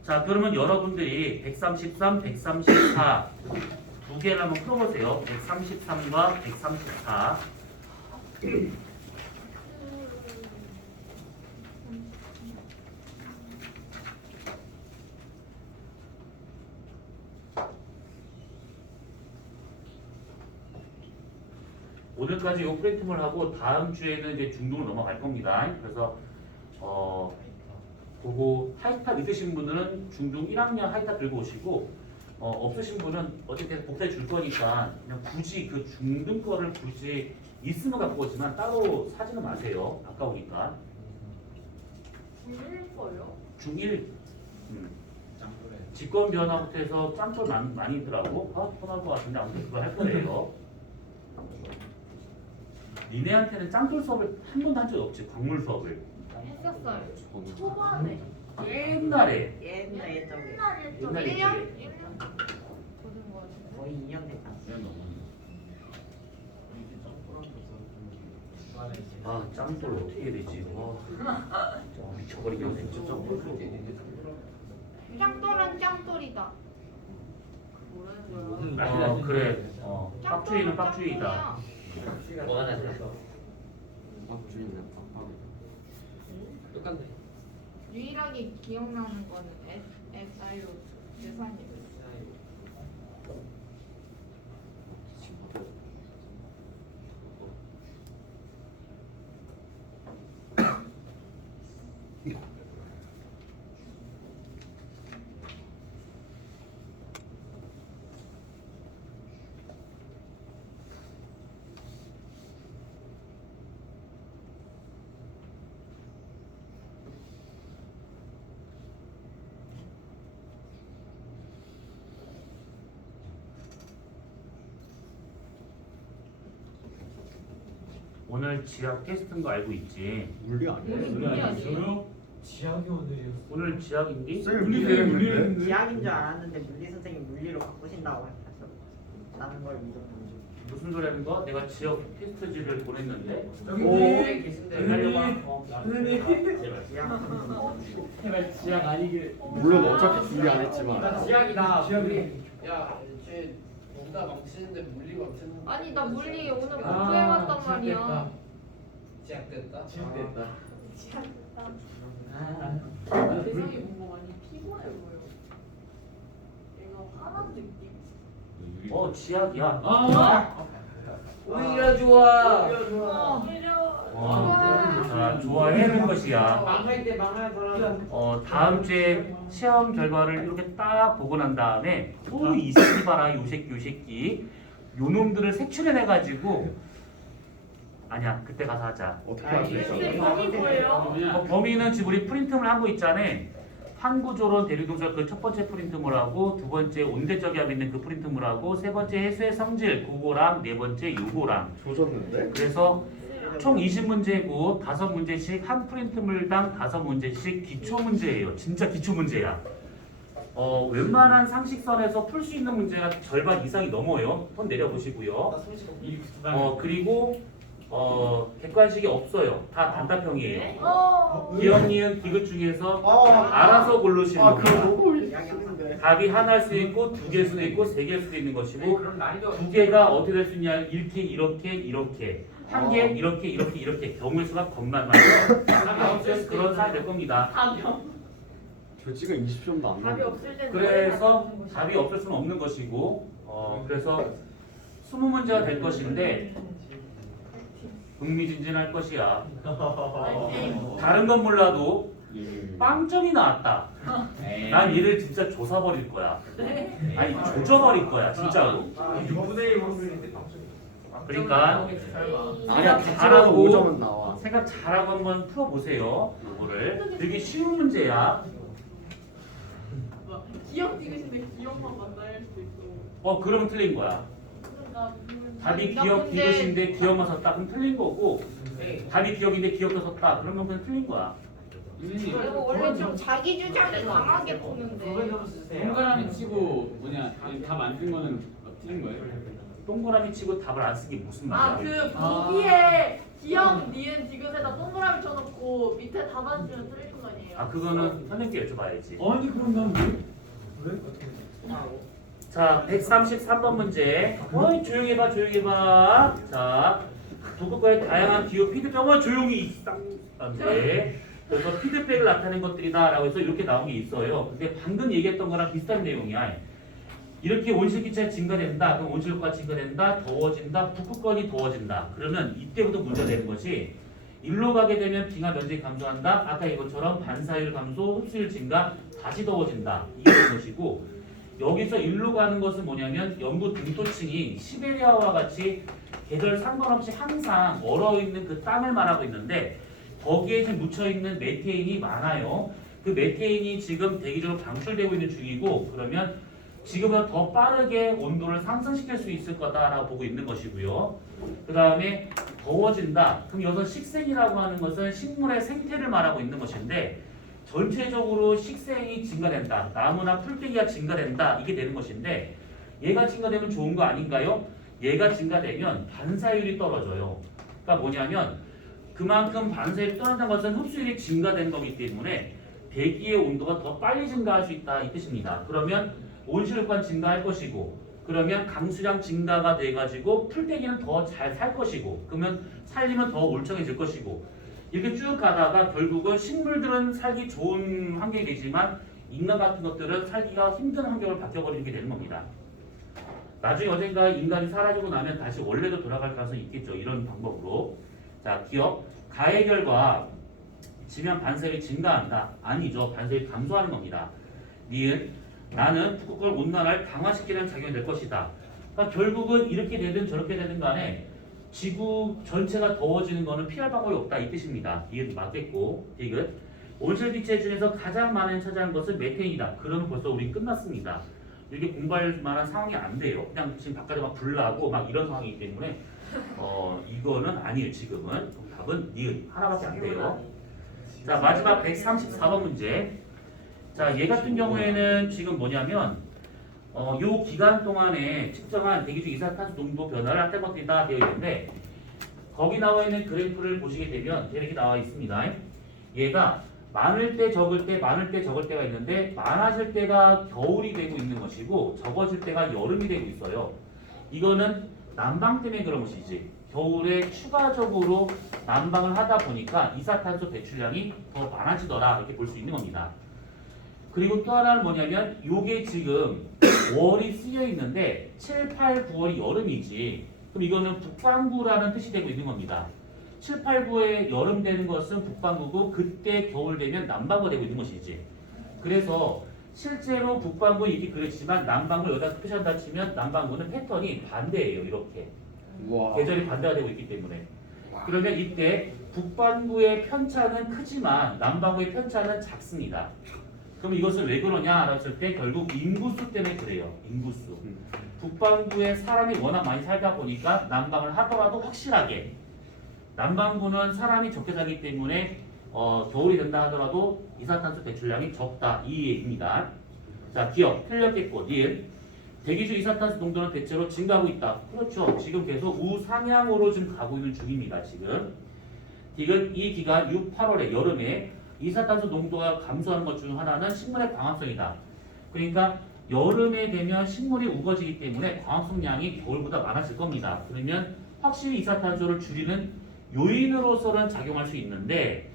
자, 그러면 여러분들이 133, 134 두 개를 한번 풀어보세요. 133과 134. 오늘까지 이 프레임을 하고 다음 주에는 이제 중등으로 넘어갈 겁니다. 그래서 그거 하이탑 있으신 분들은 중등 1학년 하이탑 들고 오시고 없으신 분은 어쨌든 복사해 줄 거니까 그냥 굳이 그 중등 거를 굳이 있으면 갖고 오지만 따로 사지는 마세요. 아까우니까. 중일 거요? 중1 직권 변화부터 해서 짬돌 많이 있더라고. 편할 것 같은데 아무튼 그거 할 거예요. 니네한테는 짬돌 수업을 한 번도 한 적이 없지. 광물 수업을. 했었어요. 초반에. 옛날에. 옛날에 저기 옛날에 좀 옛날에 1년? 이제. 1년? 보는 거 같은데. 거의 2년 됐다. 아, 짬돌 어떻게 해야 되지? 와, 미쳐버리겠네. 짱돌은 짱돌이다. 그래. 빡주의는 빡주의다. 뭐가 달라? 박주인은 빡빡이. 똑같네. 유일하게 기억나는 거는 SIO 대산이고. 오늘 지학 테스트인 거 알고 있지? 물리 아니에요? 물리 아니에요? 지학이 오늘이었어. 오늘 지학인데? 쌤 물리인데? 지학인 줄 알았는데 물리 선생님 물리로 바꾸신다고 하셨다는 걸 믿었는지. 무슨 소리 하는 거? 내가 지역 테스트지를 보냈는데 선생님. 선생님. 지학 지학 아니길. 물론 어차피 준비 안 했지만 나 지학이다. 지학이. 야, 쟤 문다 망치는데 물리 망치는. 아니 나 물리 오늘 아, 공부해왔단 말이야. 지학됐다. 지학됐다. 세상에 뭔가 많이 피곤해 보여. 얘가 화난 느낌? 지학이야. 오히려 좋아. 자, 좋아해는 것이야. 망할 때 망할 사람. 다음 주에 시험 결과를 이렇게 딱 보고 난 다음에 이 새끼 봐라, 요 새끼 요 놈들을 색출해내가지고 아니야, 그때 가서 하자. 어떻게 할 수 있어? 범이 뭐예요? 범위는 지금 우리 프린트를 하고 있잖아. 한구조론 대륙동설 그 첫 번째 프린트물하고 두 번째 온대적이하고 있는 그 프린트물하고 세 번째 해수의 성질 그거랑 네 번째 요거랑 조졌는데? 그래서 총 20문제고 5문제씩 한 프린트물당 5문제씩 기초 문제예요. 진짜 기초 문제야. 웬만한 상식선에서 풀 수 있는 문제가 절반 이상이 넘어요. 손 내려보시고요. 그리고 객관식이 없어요. 다 단답형이에요. 기억, 니은, 디귿 중에서 알아서 고르시는 아 그거 겁니다. 너무 힘든데. 답이 하나일 수도 있고 두 개일 수도 있고 세 개일 수도 있는 것이고 그럼 난이도 두 개가 어떻게 될 수 있냐 이렇게 이렇게 한 개 이렇게 경우의 수가 겁나 많아요. 아무튼 그런 사람이 될 겁니다. 저 지금 20점도 안 답이 나오는데. 없을 때는 그래서 답이 없을 수는 없는 것이고 그래서 20문제가 될 것인데 흥미진진할 것이야. 다른 건 몰라도 예. 빵점이 나왔다. 난 얘를 진짜 조사버릴 거야. 아니 조져버릴 거야 진짜로. 6분의 1 확률인데 그러니까 아니야 다 잘하고 찍어서 5점은 나와. 생각 잘하고 한번 풀어보세요. 이거를 되게 쉬운 문제야. 기억 찍으신데 기억만 만날 수도 있어. 그러면 틀린 거야. 답이 기억 디귿인데 기억만 섰다 그럼 틀린 거고 답이 기억인데 기억도 섰다 그러면 그냥 틀린 거야. 그리고 원래 좀 자기 주장을 강하게 푸는데 동그라미 치고 뭐냐 다 만든 거는 틀린 거예요? 동그라미 치고 답을 안 쓰기 무슨 말이야? 그 보기에 기억, 니은, 디귿에다 동그라미 쳐놓고 밑에 답안 쓰면 틀린 거 아니에요? 그거는 선생님께 여쭤봐야지. 아니 그럼 난 왜? 자, 133번 문제. 조용히 해봐, 조용히 해봐. 자, 북극과의 다양한 기후 피드백을 조용히 있다. 그래서 피드백을 나타낸 것들이다라고 해서 이렇게 나온 게 있어요. 근데 방금 얘기했던 거랑 비슷한 내용이야. 이렇게 온실기체가 증가된다. 그럼 온실효과가 증가된다. 더워진다. 북극권이 더워진다. 그러면 이때부터 문제가 되는 것이 일로 가게 되면 빙하 면적이 감소한다. 아까 이것처럼 반사율 감소, 흡수율 증가, 다시 더워진다. 이게 되는 것이고 여기서 일로 가는 것은 뭐냐면 영구 동토층인 시베리아와 같이 계절 상관없이 항상 얼어있는 그 땅을 말하고 있는데 거기에 지금 묻혀있는 메테인이 많아요. 그 메테인이 지금 대기적으로 방출되고 있는 중이고 그러면 지금보다 더 빠르게 온도를 상승시킬 수 있을 거다라고 보고 있는 것이고요. 그 다음에 더워진다. 그럼 여기서 식생이라고 하는 것은 식물의 생태를 말하고 있는 것인데 전체적으로 식생이 증가된다. 나무나 풀떼기가 증가된다. 이게 되는 것인데 얘가 증가되면 좋은 거 아닌가요? 얘가 증가되면 반사율이 떨어져요. 그러니까 뭐냐면 그만큼 반사율이 떨어진다는 것은 흡수율이 증가된 거기 때문에 대기의 온도가 더 빨리 증가할 수 있다 이 뜻입니다. 그러면 온실효과는 증가할 것이고 그러면 강수량 증가가 돼가지고 풀떼기는 더 잘 살 것이고 그러면 살리면 더 울창해질 것이고 이렇게 쭉 가다가 결국은 식물들은 살기 좋은 환경이 되지만 인간 같은 것들은 살기가 힘든 환경을 바뀌어버리게 되는 겁니다. 나중에 언젠가 인간이 사라지고 나면 다시 원래로 돌아갈 가능성이 있겠죠. 이런 방법으로. 자, 기억. 가해 결과 지면 반사율이 증가한다. 아니죠. 반사율이 감소하는 겁니다. 니은 나는 북극권 온난화를 강화시키는 작용이 될 것이다. 그러니까 결국은 이렇게 되든 저렇게 되든 간에 지구 전체가 더워지는 것은 피할 방법이 없다 이 뜻입니다. 이게 맞겠고 디귿 온실기체 중에서 가장 많은 차지하는 것은 메테인이다. 그러면 벌써 우리 끝났습니다. 이렇게 공부할 만한 상황이 안 돼요. 그냥 지금 바깥에 막 불나고 막 이런 상황이기 때문에 이거는 아니에요. 지금은 답은 니은 하나밖에 안 돼요. 자 마지막 134번 문제. 자 얘 같은 경우에는 지금 뭐냐면 요 기간 동안에 측정한 대기 중 이산화탄소 농도 변화를 나타낸 것들이 다 되어 있는데 거기 나와 있는 그래프를 보시게 되면 이렇게 나와 있습니다. 얘가 많을 때 적을 때 많을 때 적을 때가 있는데 많아질 때가 겨울이 되고 있는 것이고 적어질 때가 여름이 되고 있어요. 이거는 난방 때문에 그런 것이지 겨울에 추가적으로 난방을 하다 보니까 이산화탄소 배출량이 더 많아지더라 이렇게 볼 수 있는 겁니다. 그리고 또 하나는 뭐냐면 요게 지금 월이 쓰여 있는데 7, 8, 9월이 여름이지 그럼 이거는 북반구라는 뜻이 되고 있는 겁니다. 7, 8, 9에 여름 되는 것은 북반구고 그때 겨울 되면 남반구가 되고 있는 것이지. 그래서 실제로 북반구 이렇게 그렸지만 남반구를 여기다 표시한다 치면 남반구는 패턴이 반대예요. 이렇게. 우와. 계절이 반대가 되고 있기 때문에. 그러면 이때 북반구의 편차는 크지만 남반구의 편차는 작습니다. 그럼 이것을 왜 그러냐 했을 때 결국 인구수 때문에 그래요. 인구수. 북반구에 사람이 워낙 많이 살다 보니까 난방을 하더라도 확실하게 남반구는 사람이 적게 살기 때문에 겨울이 된다 하더라도 이산탄소 배출량이 적다 이 얘기입니다. 자, 기억 틀렸겠고 니은 대기주 이산탄소 농도는 대체로 증가하고 있다. 그렇죠. 지금 계속 우상향으로 지금 가고 있는 중입니다. 지금 디귿 이 기간 6, 8월에 여름에 이산탄소 농도가 감소하는 것 중 하나는 식물의 광합성이다. 그러니까 여름에 되면 식물이 우거지기 때문에 광합성량이 겨울보다 많아질 겁니다. 그러면 확실히 이산탄소를 줄이는 요인으로서는 작용할 수 있는데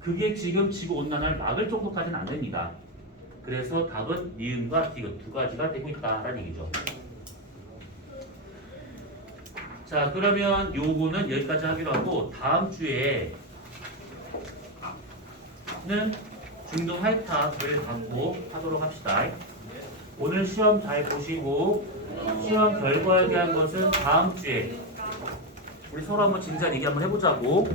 그게 지금 지구온난화를 막을 정도까지는 안 됩니다. 그래서 답은 니은과 디귿 두 가지가 되고 있다라는 얘기죠. 자, 그러면 요거는 여기까지 하기로 하고 다음 주에는 중등 하이탑을 갖고 하도록 합시다. 오늘 시험 잘 보시고 시험 결과에 대한 것은 다음 주에 우리 서로 한번 진지한 얘기 한번 해보자고.